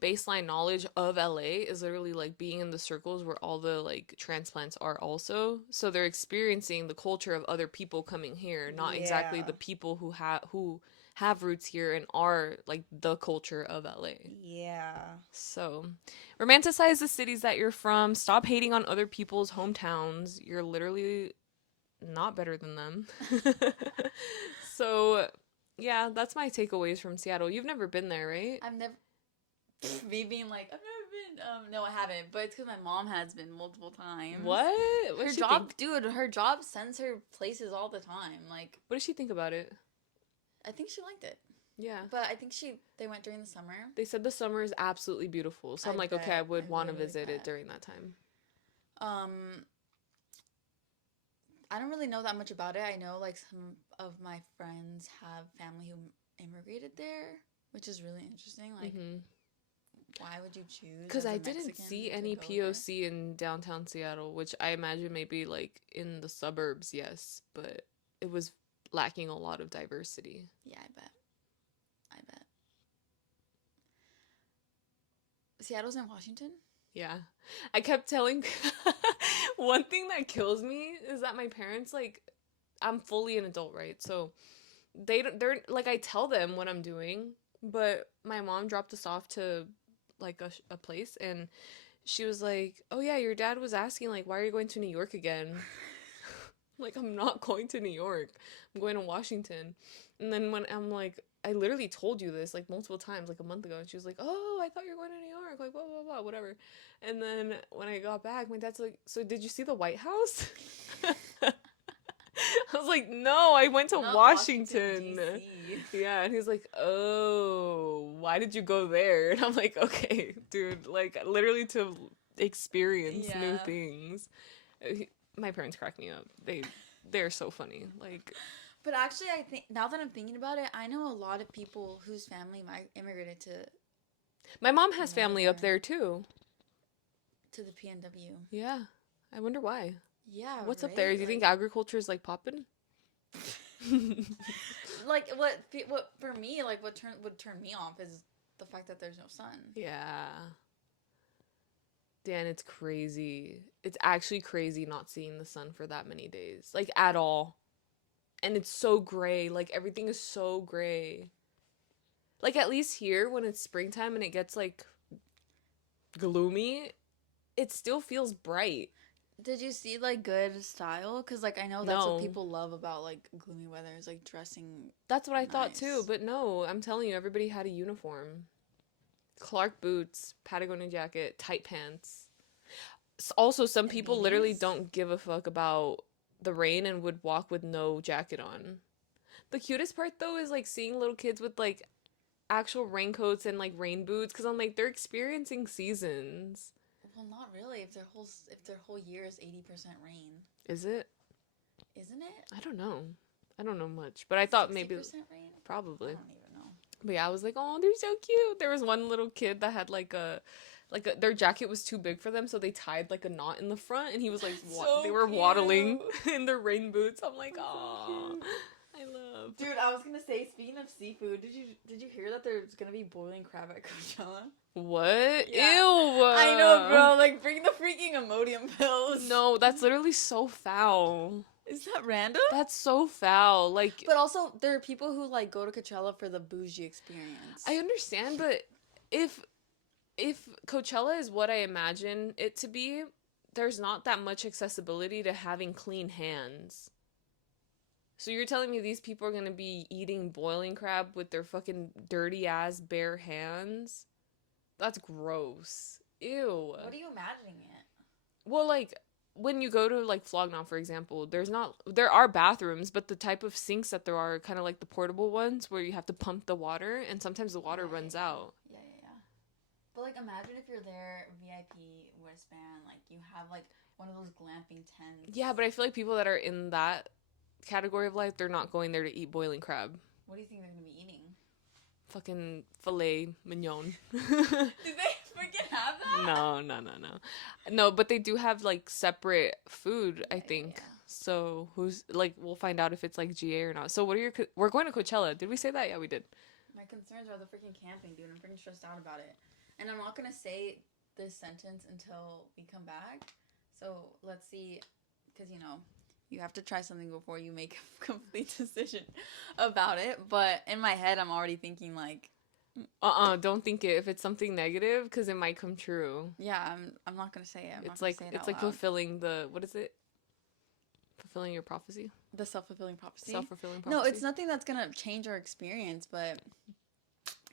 baseline knowledge of LA is literally like being in the circles where all the like transplants are also. So they're experiencing the culture of other people coming here, not exactly Yeah. the people who have roots here and are like the culture of LA. Yeah. So, romanticize the cities that you're from. Stop hating on other people's hometowns. You're literally not better than them. So, yeah, that's my takeaways from Seattle. You've never been there, right? I've never me being like I've never been. No, I haven't. But it's because my mom has been multiple times. What? What Her does she job, think? dude. Her job sends her places all the time. Like What does she think about it? I think she liked it, Yeah. but I think they went during the summer. They said the summer is absolutely beautiful. So I'm I like, okay, I bet. I would want to literally visit it bet. during that time. Um, I don't really know that much about it. I know like some of my friends have family who immigrated there, which is really interesting. Like, Mm-hmm. why would you choose Because as I a didn't Mexican see to any go there? POC in downtown Seattle, which I imagine maybe like in the suburbs, yes, but it was lacking a lot of diversity. Yeah, I bet. I bet. Seattle's in Washington. Yeah. I kept telling one thing that kills me is that my parents like I'm fully an adult, right? So they're like I tell them what I'm doing, but my mom dropped us off to like a place and she was like, "Oh yeah, your dad was asking like why are you going to New York again?" Like I'm not going to New York. I'm going to Washington. And then when I'm like I literally told you this like multiple times like a month ago and she was like, "Oh, I thought you were going to New York." Like blah blah blah whatever. And then when I got back, my dad's like, "So did you see the White House?" I was like, "No, I went to Not Washington Washington." D.C. Yeah, and he's like, "Oh, why did you go there?" And I'm like, "Okay, dude, like literally to experience new Yeah. things." My parents crack me up. They're so funny. Like But actually, I think now that I'm thinking about it, I know a lot of people whose family immigrated my mom has family up northern there too. to the PNW. Yeah. I wonder why. Yeah, What's up there? right. Do you think agriculture is like popping? Like what for me like what would turn me off is the fact that there's no sun. Yeah. Dan, it's crazy. It's actually crazy not seeing the sun for that many days. Like at all. And it's so gray. Like everything is so gray. Like at least here when it's springtime and it gets like gloomy, it still feels bright. Did you see like good style? Cause like I know that's what No. people love about like gloomy weather is like dressing That's what I thought too, nice. but no, I'm telling you, everybody had a uniform. Clark boots, Patagonia jacket, tight pants. Also, some And people literally beanies. don't give a fuck about the rain and would walk with no jacket on. The cutest part though is like seeing little kids with like actual raincoats and like rain boots because I'm like they're experiencing seasons. Well, not really. If their whole year is 80% rain, Is it? isn't it? I don't know. I don't know much, but I thought Sixty maybe percent rain. I probably. don't even know. But yeah, I was like, oh, they're so cute. There was one little kid that had their jacket was too big for them, so they tied like a knot in the front, and he was like, they So were waddling cute. in their rain boots. I'm like, That's so oh, cute. I love. Dude, I was gonna say, speaking of seafood, did you hear that there's gonna be boiling crab at Coachella? What? Yeah. I know, Ew. bro. Like, bring the freaking Imodium pills. No, that's literally so foul. Is that random? That's so foul. Like, But also, there are people who like go to Coachella for the bougie I experience. understand, but if Coachella is what I imagine it to be, there's not that much accessibility to having clean hands. So you're telling me these people are gonna be eating boiling crab with their fucking dirty ass bare hands? That's gross. Ew. What are you imagining it? Well, like, when you go to like Flognaw, for example, there are bathrooms, but the type of sinks that there are kind of like the portable ones where you have to pump the water, and sometimes the water Yeah, yeah, runs yeah. out. Yeah, yeah, yeah. But like imagine if you're there VIP wristband, like you have like one of those glamping tents. Yeah, but I feel like people that are in that category of life, they're not going there to eat boiling crab. What do you think they're gonna be eating? Fucking filet mignon. Do they freaking have that? No, no, no, no. No, but they do have like separate food, Yeah, I yeah, think. yeah. So who's like we'll find out if it's like GA or not. So what are we're going to Coachella. Did we say that? Yeah, we did. My concerns are the freaking camping, dude. I'm freaking stressed out about it. And I'm not gonna say this sentence until we come back. So let's see, because you have to try something before you make a complete decision about it. But in my head, I'm already thinking like, Don't think it if it's something negative because it might come true. yeah, I'm not gonna say it. I'm not It's gonna like say it it's out like loud. fulfilling the what is it? Fulfilling your prophecy? The self-fulfilling prophecy. Self-fulfilling No, prophecy? it's nothing that's gonna change our experience, but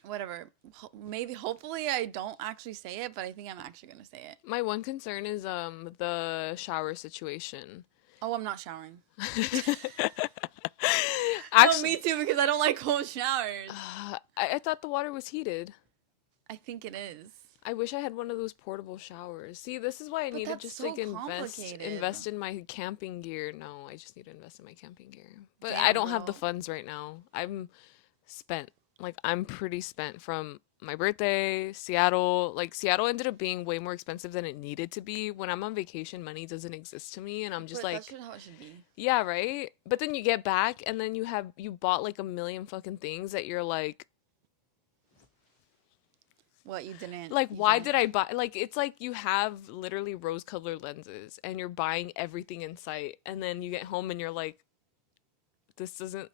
whatever. Maybe, hopefully, I don't actually say it, but I think I'm actually gonna say it. My one concern is the shower situation. Oh, I'm not showering. No, Actually, me too, because I don't like cold showers. I thought the water was heated. I think it is. I wish I had one of those portable showers. See, this is why I But need to that's just so like complicated. invest in my camping gear. No, I just need to invest in my camping gear. But I Damn, don't have the girl. funds right now. I'm spent. Like I'm pretty spent from my birthday, Seattle. Like Seattle ended up being way more expensive than it needed to be. When I'm on vacation, money doesn't exist to me and I'm just But that's like, how it should be. yeah, right? But then you get back and then you bought like a million fucking things that you're What you didn't. like You why didn't. did I buy like it's like you have literally rose colored lenses and you're buying everything in sight and then you get home and you're like this doesn't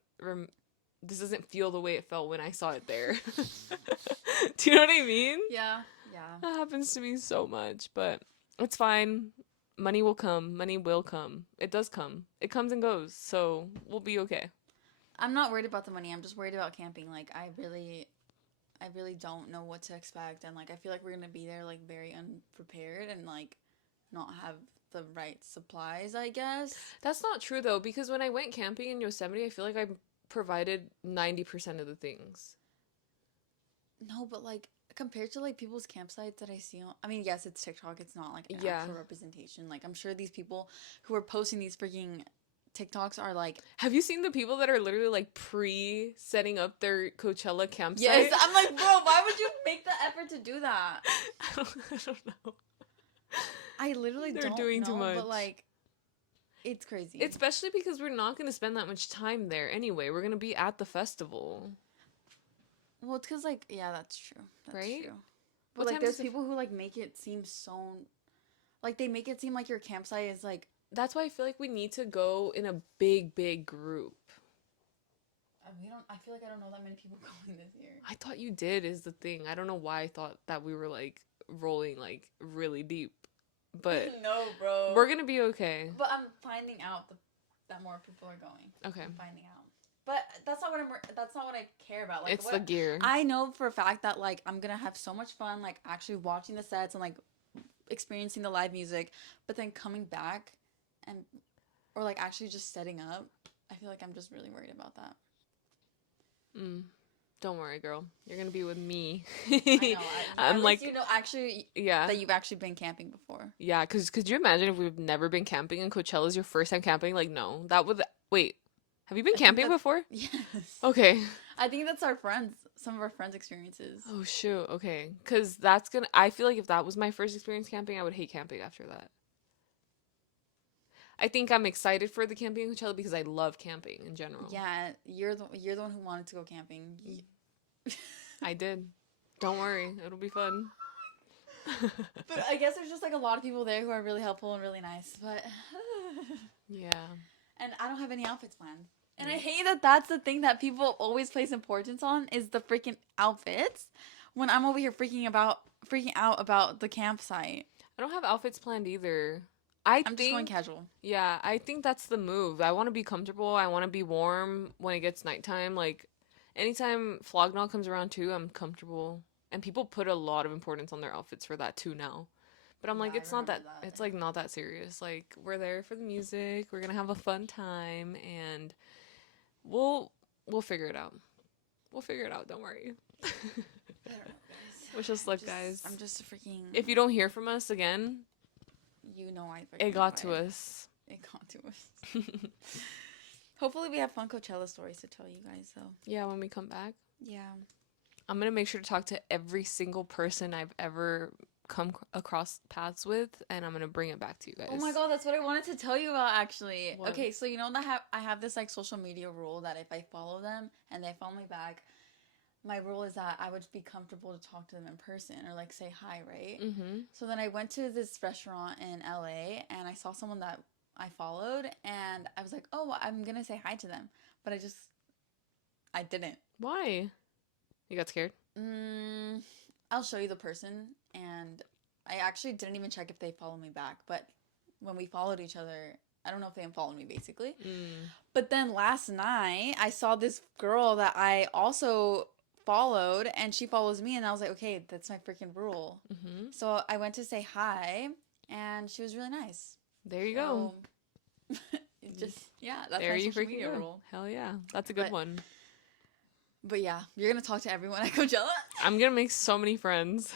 this doesn't feel the way it felt when I saw it there. Do you know what I mean? Yeah. Yeah. That happens to me so much, but it's fine. Money will come. Money will come. It does come. It comes and goes. So we'll be okay. I'm not worried about the money. I'm just worried about camping. Like I really don't know what to expect, and like I feel like we're gonna be there like very unprepared and like not have the right supplies, I guess. That's not true though, because when I went camping in Yosemite, I feel like I provided 90% of the things. No, but like compared to like people's campsites that I see on, I mean, yes, it's TikTok. It's not like an Yeah. actual representation. Like I'm sure these people who are posting these freaking TikToks are like, Have you seen the people that are literally like pre setting up their Coachella campsite? yes. I'm like, bro, why would you make the effort to do that? I don't know. I literally They're don't doing know, too much. but like, it's crazy. Especially because we're not going to spend that much time there anyway. We're going to be at the festival, Well, it's because like, yeah, that's true. That's right? true. But What like, time there's is it? people who like make it seem so, like they make it seem like your campsite is like. That's why I feel like we need to go in a big, big group. We don't. I feel like I don't know that many people going this year. I thought you did, is the thing. I don't know why I thought that we were like rolling like really deep. But No, bro. we're going to be okay. But I'm finding out that more people are going. Okay. I'm finding out. But that's not what That's not what I care about. Like It's what the gear. I know for a fact that like I'm gonna have so much fun, like actually watching the sets and like experiencing the live music. But then coming back, and or like actually just setting up, I feel like I'm just really worried about that. Don't worry, girl. You're going to be with me. I know. I'm at like, least you know actually yeah. that you've actually been camping before. Yeah, because could you imagine if we've never been camping and Coachella's your first time camping? Like, no. That would. Wait. Have you been I think camping before? Yes. Okay. I think that's some of our friends' experiences. Oh, shoot. Okay. Because that's going to. I feel like if that was my first experience camping, I would hate camping after that. I think I'm excited for the camping in Coachella because I love camping in general. Yeah, you're the one who wanted to go camping. I did. Don't worry. It'll be fun. But I guess there's just like a lot of people there who are really helpful and really nice. But Yeah. and I don't have any outfits planned. And I hate that that's the thing that people always place importance on is the freaking outfits. When I'm over here freaking out about the campsite. I don't have outfits planned either. I'm just going casual. Yeah, I think that's the move. I want to be comfortable. I want to be warm when it gets nighttime. Like, anytime Flognaw comes around too, I'm comfortable. And people put a lot of importance on their outfits for that too now. But I'm like, Yeah, I it's not remember that, that. it's like not that serious. Like, we're there for the music, we're gonna have a fun time, and we'll we'll figure it out. We'll figure it out, don't worry. I don't know, guys. Wish us luck, guys. I'm just a freaking. If you don't hear from us again, You know I it freaking got to cried. us. It got to us. Hopefully we have fun Coachella stories to tell you guys though. Yeah, when we come back. Yeah. I'm gonna make sure to talk to every single person I've ever come across paths with, and I'm gonna bring it back to you guys. Oh my god, that's what I wanted to tell you about actually. What? Okay, so you know that I have this like social media rule that if I follow them and they follow me back, my rule is that I would be comfortable to talk to them in person or like say hi, right? Mm-hmm. So then I went to this restaurant in LA and I saw someone that I followed and I was like, "Oh, I'm going to say hi to them." But I didn't. Why? You got scared? I'll show you the person and I actually didn't even check if they followed me back, but when we followed each other, I don't know if they unfollowed me basically. But then last night I saw this girl that I also followed and she follows me and I was like, okay, that's my freaking rule. Mm-hmm. So I went to say hi and she was really nice. There you go. It just, yeah, that's There my you social freaking media go. rule. Hell yeah, that's a good But- one. But yeah, you're going to talk to everyone at Coachella? I'm gonna make so many friends.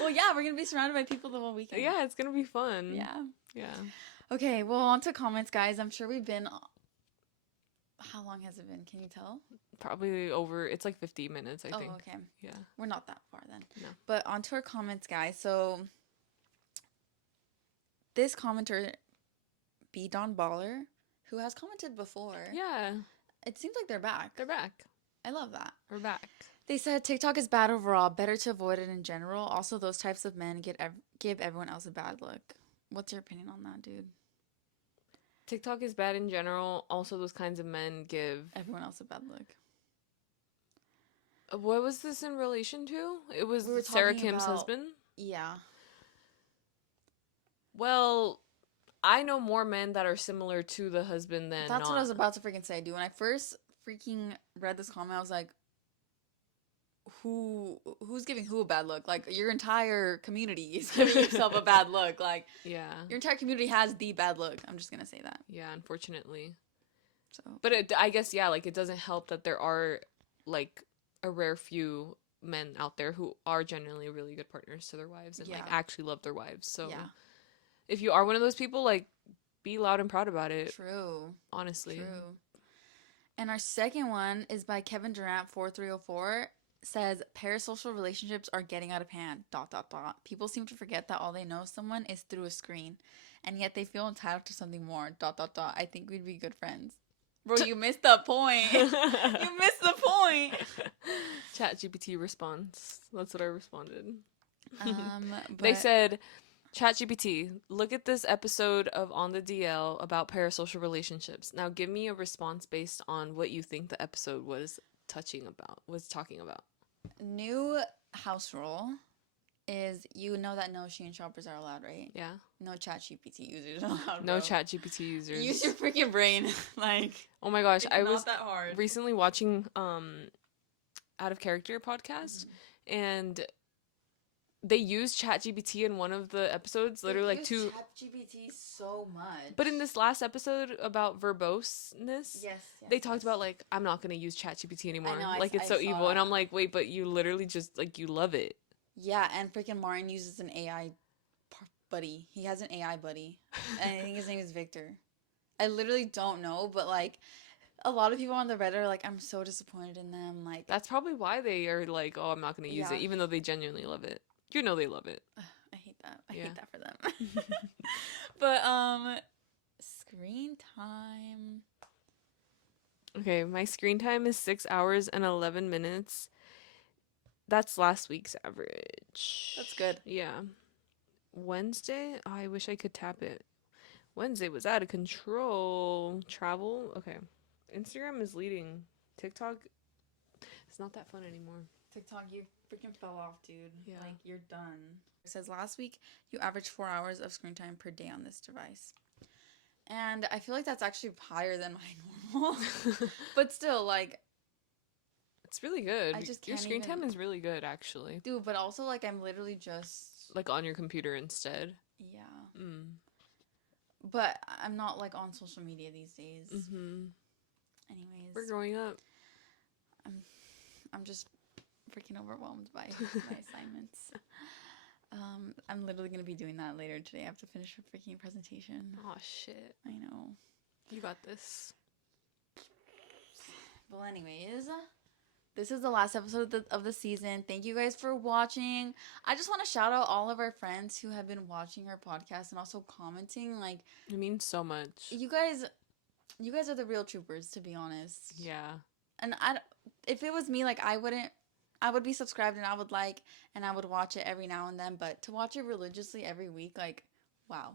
Well, yeah, we're going to be surrounded by people the whole weekend. Yeah, it's gonna be fun. Yeah. Yeah. Okay, well, on to comments, guys. I'm sure we've been. How long has it been? Can you tell? Probably over. It's like 50 minutes, I think. Oh, okay. Yeah. We're not that far then. No. But on to our comments, guys. So, this commenter, B Don Baller, who has commented before, Yeah. it seems like they're back. They're back. I love that. We're back. They said TikTok is bad overall. Better to avoid it in general. Also, those types of men give everyone else a bad look. What's your opinion on that, dude? TikTok is bad in general. Also, those kinds of men give. Everyone else a bad look. What was this in relation to? It was We were Sarah talking Kim's about- husband? Yeah. Well, I know more men that are similar to the husband than That's what I not. was about to freaking say, dude. When I first freaking read this comment, I was like, who's giving who a bad look? Like, your entire community is giving yourself a bad look. Like, Yeah. your entire community has the bad look. I'm just gonna say that. Yeah, unfortunately. So, But I guess, yeah, like, it doesn't help that there are, like, a rare few men out there who are genuinely really good partners to their wives and, like, Yeah. actually love their wives. So, yeah, if you are one of those people, like, be loud and proud about it, true, honestly. true. And our second one is by Kevin Durant 4304. Says parasocial relationships are getting out of hand. ... People seem to forget that all they know of someone is through a screen, and yet they feel entitled to something more. ... I think we'd be good friends. Bro, you missed the point. You missed the point. ChatGPT response. That's what I responded. But They said, ChatGPT, look at this episode of On the DL about parasocial relationships. Now give me a response based on what you think the episode was talking about. New house rule is you know that no Shein shoppers are allowed, right? Yeah. No ChatGPT users are allowed. No bro. ChatGPT users. Use your freaking brain. Like, Oh my gosh, it's I not was that hard. recently watching Out of Character podcast, and they used ChatGPT in one of the episodes, literally like two. ChatGPT so much. But in this last episode about verboseness, yes, they talked about like, I'm not gonna use ChatGPT anymore. know, Like, it's I so saw evil, and that. I'm like, wait, but you literally just like you love it. Yeah, and freaking Martin uses an AI buddy. He has an AI buddy, and I think his name is Victor. I literally don't know, but like, a lot of people on the Reddit are like, I'm so disappointed in them. Like, That's probably why they are like, oh, I'm not gonna use Yeah. it, even though they genuinely love it. You know they love it. I hate that. I Yeah. hate that for them. But screen time. Okay, my screen time is 6 hours and 11 minutes. That's last week's average. That's good. Yeah. Wednesday? Oh, I wish I could tap it. Wednesday was out of control. Travel? Okay. Instagram is leading. TikTok, it's not that fun anymore. TikTok, you freaking fell off, dude. Yeah. Like, you're done. It says last week you averaged 4 hours of screen time per day on this device. And I feel like that's actually higher than my normal. But still, like, It's really good. I just Your can't screen even- time is really good, actually. dude, but also, like, I'm literally just Like on your computer instead. Yeah. Mm. But I'm not like on social media these days. Mm-hmm. We're Anyways, growing up. I'm I'm just freaking overwhelmed by my assignments. I'm literally gonna be doing that later today. I have to finish a freaking presentation. Oh shit. I know. You got this. Well, anyways, this is the last episode of the season. Thank you guys for watching. I just want to shout out all of our friends who have been watching our podcast and also commenting. Like, It means so much. you guys are the real troopers, to be honest. Yeah. And if it was me, like I would be subscribed and I would like and I would watch it every now and then. But to watch it religiously every week, like, wow.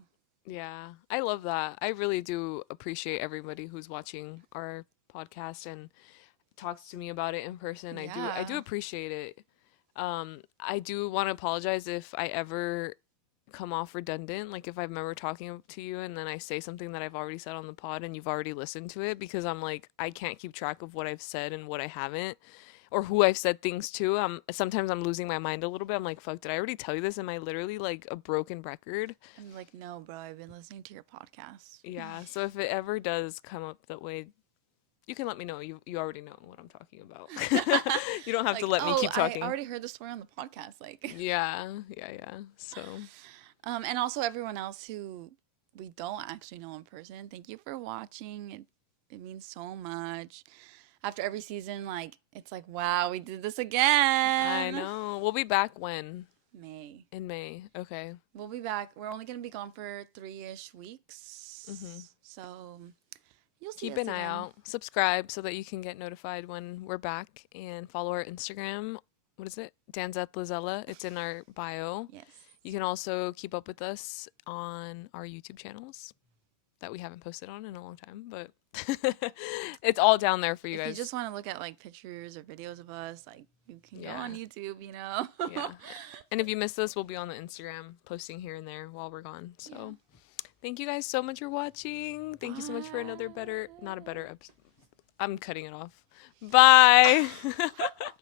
Yeah. I love that. I really do appreciate everybody who's watching our podcast and talks to me about it in person. I do Yeah. appreciate it. I do want to apologize if I ever come off redundant, like if I'm ever talking to you and then I say something that I've already said on the pod and you've already listened to it, because I'm like, I can't keep track of what I've said and what I haven't, or who I've said things to. Sometimes I'm losing my mind a little bit. I'm like, fuck, did I already tell you this? Am I literally like a broken record? I'm like, no, bro, I've been listening to your podcast. Yeah. So if it ever does come up that way, you can let me know. You already know what I'm talking about. You don't have Like, to let me oh, keep talking. I already heard the story on the podcast. Like, Yeah, yeah, yeah. So, and also everyone else who we don't actually know in person. Thank you for watching. It means so much. After every season, like it's like, wow, we did this I again. know. We'll be back when? May. In May. Okay. We'll be back. We're only gonna be gone for 3-ish Mm-hmm. weeks, so you'll see Keep us an eye again. out. Subscribe so that you can get notified when we're back, and follow our Instagram. What is it? Danzeth Lizella. It's in our bio. Yes. You can also keep up with us on our YouTube channels that we haven't posted on in a long time, but it's all down there for you If you guys. just want to look at like pictures or videos of us, like you can go Yeah. on YouTube, you know. Yeah. And if you missed us, we'll be on the Instagram posting here and there while we're gone. So thank you guys so much for watching. Thank you so much for another better, not a better episode. I'm cutting it off. Bye.